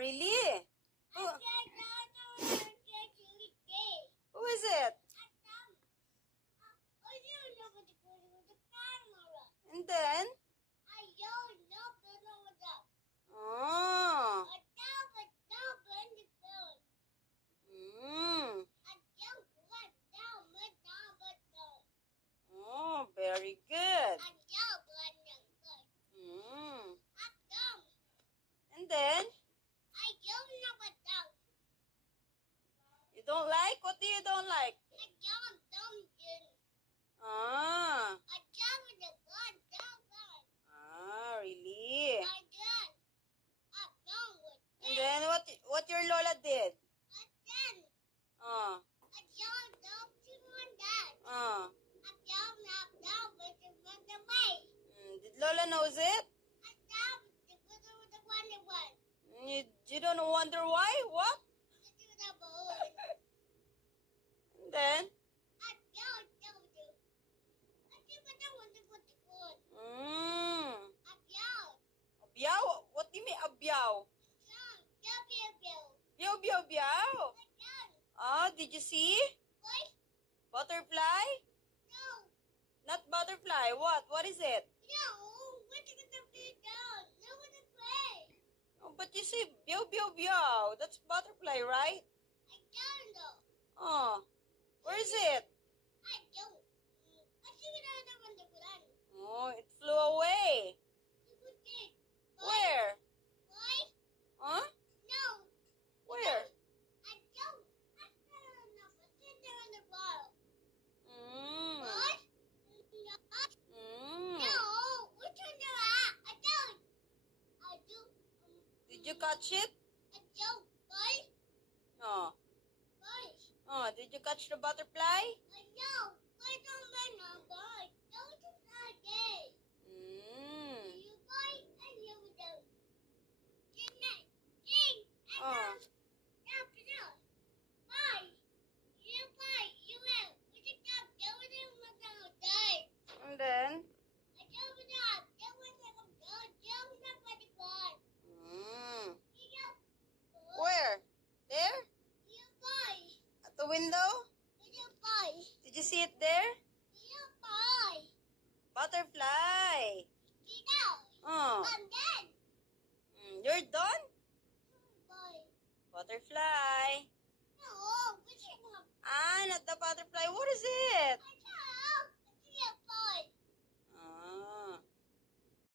really? Who, who is it? And then? Oh. Mm. Oh, very good. Mm. And then? You don't like? What do you don't like? Ah. Ah, really? And then what your Lola did? Ah. Ah. Did Lola knows it? You don't wonder why? What? And then? Mm. Abyaw? What do you mean abyaw? Biyaw, biyaw, biyaw. Ah, did you see? Butterfly? Not butterfly. What? What is it? Oh, but you see, biyaw, biyaw, biyaw. That's butterfly, right? Oh, where is it? Oh, it flew away. Where? Huh? Where? Mm. Mm. Did you catch it? Oh. Oh, did you catch the butterfly? Mm. Oh. And then? Mm. Where? There? At the window? Did you see it there? Butterfly. Oh. You're done? Butterfly. Ah, not the butterfly. What is it?